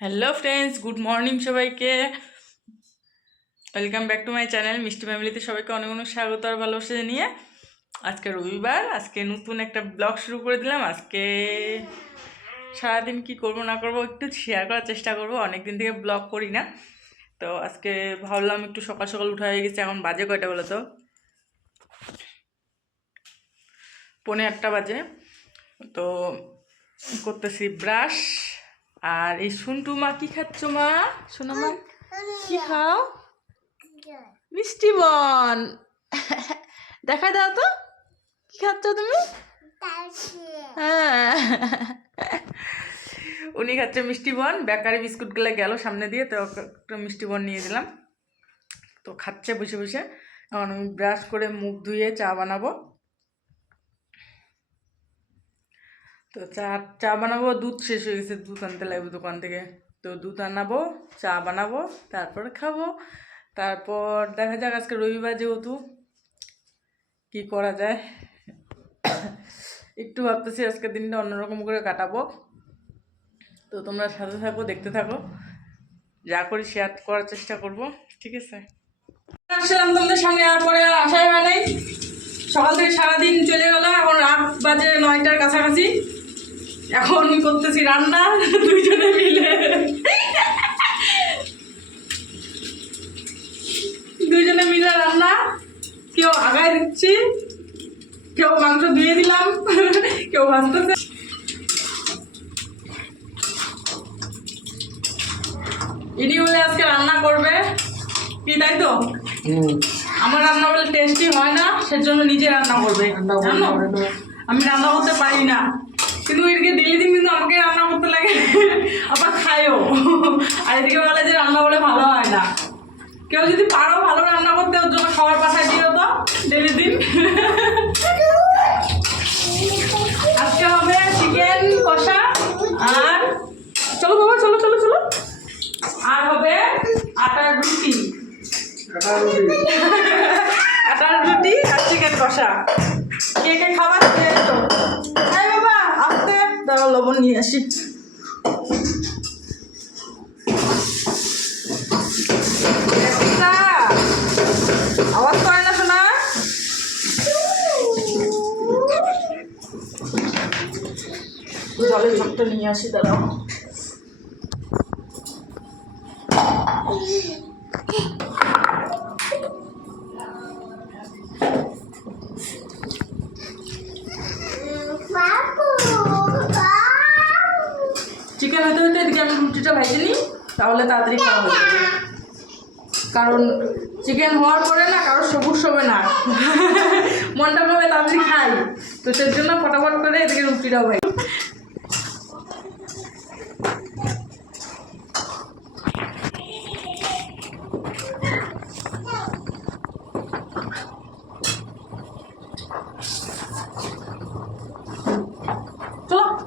Hello friends good morning সবাইকে। Welcome back to my channel মিষ্টি ফ্যামিলিতে সবাইকে অনেক অনেক স্বাগত আর ভালোবাসা জানিয়ে। আজকে রবিবার, আজকে নতুন একটা ব্লগ শুরু করে দিলাম। আজকে সারাদিন কি করব, না করব একটু শেয়ার করার চেষ্টা করব। অনেক দিন থেকে ব্লগ করি না। তো আজকে ভাবলাম একটু সকাল সকাল উঠা হয়ে গেছে, এখন বাজে কয়টা বলো তো? পৌনে আটটা বাজে। তো করতেছি ব্রাশ। আর এই সুন্টু মা কি খাচ্ছ মা? শোনো মা, কি খাও? মিষ্টি বন। দেখা দাও তো, কি খাচ্ছ তুমি? হ্যাঁ। উনি খাচ্ছে মিষ্টি বন। বেকারি বিস্কুটগুলো গেল সামনে দিয়ে, তো একটা মিষ্টি বন নিয়ে দিলাম। তো খাচ্ছে বসে বসে। এখন আমি ব্রাশ করে মুখ ধুয়ে চা বানাবো। তো চা চা বানাবো, দুধ শেষ হয়ে গেছে, দুধ আনতে লাগবে দোকান থেকে। তো দুধ আনাবো, চা বানাবো, তারপরে খাব। তারপর দেখা যাক আজকে রবিবার যেহেতু, কি করা যায়। একটু ভাবতেছি আজকের দিনটা অন্যরকম করে কাটাবো। তো তোমরা সাথে থাকো, দেখতে থাকো। যা করি শেয়ার করার চেষ্টা করব, ঠিক আছে? আসলাম তোমাদের সামনে, আর পরে আর আসাই হয় নাই। সকাল থেকে সারাদিন চলে গেল এখন রাত বাজে নয়টার কাছাকাছি। এখন করতেছি রান্না দুইজনে মিলে। দুইজনে মিলে রান্না। কেউ আগায় দিচ্ছি কেউ মাংস ধুয়ে দিলাম কেউ ভাজতেছে। ইনি বলে আজকে রান্না করবে। কি তাই তো? আমার রান্না বলে টেস্টি হয় না সেজন্য নিজে রান্না করবে। জানো? আমি রান্না করতে পারি না। কিন্তু এদিকে ডেলি দিন কিন্তু আমাকে রান্না করতে লাগে। আবার খায়ও। আর এদিকে বলে যে রান্না বলে ভালো হয় না। কেউ যদি পারো ভালো রান্না করতে, ওর জন্য খাবার পাঠায় দিও তো ডেলি দিন। আজকে হবে চিকেন কষা আর চলো বাবা, চলো চলো চলো। আর হবে আটার রুটি। আটার রুটি আর চিকেন কষা। কে কে খাবার দিয়ে তো দাঁড়াও লবণ নিয়ে আসি। আওয়াজ না শোনা জলের নিয়ে আসি দাঁড়াও হতে হতে এদিকে আমি রুটিটা ভেজে নিই, তাহলে তাড়াতাড়ি খাওয়া হয়ে যাবে। কারণ চিকেন হওয়ার পরে না কারও সবুজ হবে না। মনটা ভাবে তাড়াতাড়ি খাই। তো সেই জন্য ফটাফট করে এদিকে রুটিটাও ভাই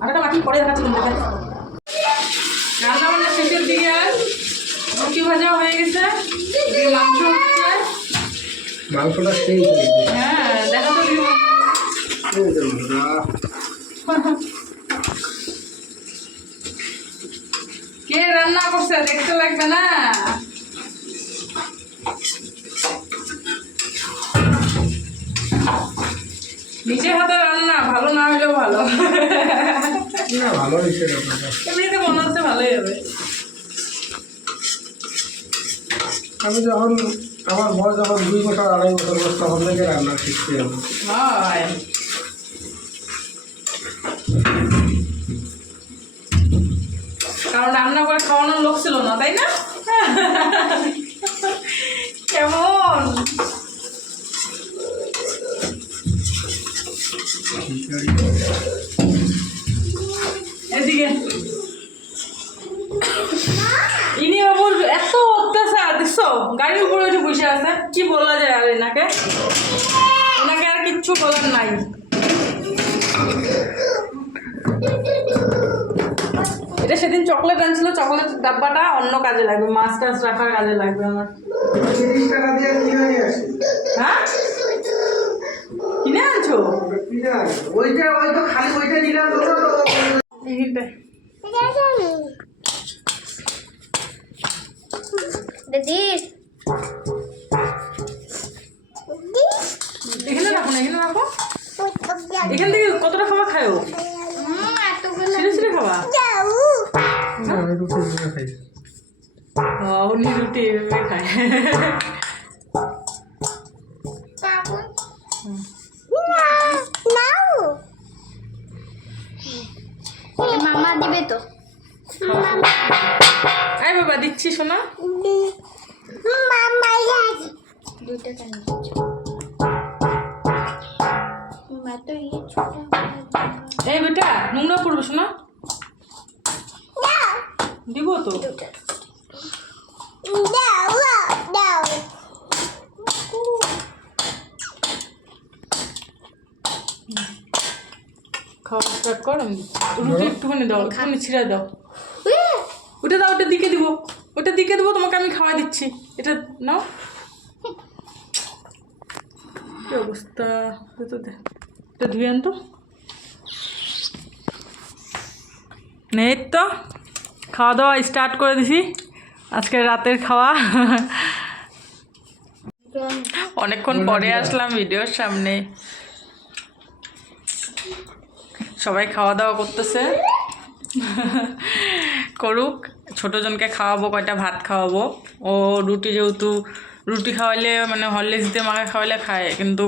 আরেকটা বাকি পরে দেখাচ্ছি তোমাদের মাংসটা সেই হ্যাঁ দেখা তো কে রান্না করছে? দেখতে লাগবে না। নিজের হাতে রান্না ভালো না হলেও ভালো। না ভালো হয়েছে এমনিতে মনে হচ্ছে ভালোই হবে। আমি যখন আমার বয়স যখন দুই বছর, আড়াই বছর বয়স, তখন থেকে রান্না শিখতে হবে কারণ রান্না করে খাওয়ানোর লোক ছিল না, তাই না? কেমন? এদিকে। আছে? কি বলা যায় আর এনাকে? ওনাকে আর কিচ্ছু বলার নাই। এটা সেদিন চকলেট আনছিল চকলেট ডাব্বাটা অন্য কাজে লাগবে মাছ টাছ রাখার কাজে লাগবে আমার। হ্যাঁ? কিনে আনছো? ওইটা ওই তো খালি ওইটা নিলাম এখানে রাখো না এখানে রাখো। এখান থেকে কতটা খাবার খায়ও? ছিঁড়ে ছিঁড়ে খাবা? উনি রুটি এভাবে খায়। মামা দিবে তো। আই বাবা দিচ্ছি শোনা। মামা দুইটা কেন এই বেটা নোংরা পড়বে শোনা। দিব তো। দুটা খাওয়া স্টার্ট কর আমি। রুটি একটুখানি দাও একটুখানি ছিঁড়ে দাও। ওটা দাও ওটা দিকে দিব। ওটা দিকে দেবো তোমাকে আমি খাওয়া দিচ্ছি। এটা নাও। কি অবস্থা? দে। তো ধুয়ে আন তো নেই তো, খাওয়া দাওয়া স্টার্ট করে দিছি। আজকে রাতের খাওয়া। অনেকক্ষণ পরে আসলাম ভিডিওর সামনে। সবাই খাওয়া দাওয়া করতেছে। করুক ছোটোজনকে খাওয়াবো, কয়টা ভাত খাওয়াবো। ও রুটি যেহেতু, রুটি খাওয়াইলে মানে হরলিক্স দিয়ে মাকে খাওয়াইলে খায়, কিন্তু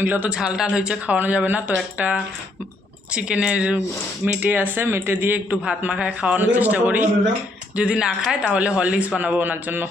এগুলো তো ঝাল টাল হয়েছে খাওয়ানো যাবে না। তো একটা চিকেনের মেটে আছে মেটে দিয়ে একটু ভাত মাখায় খাওয়ানোর চেষ্টা করি। যদি না খায় তাহলে হরলিক্স বানাবো ওনার জন্য।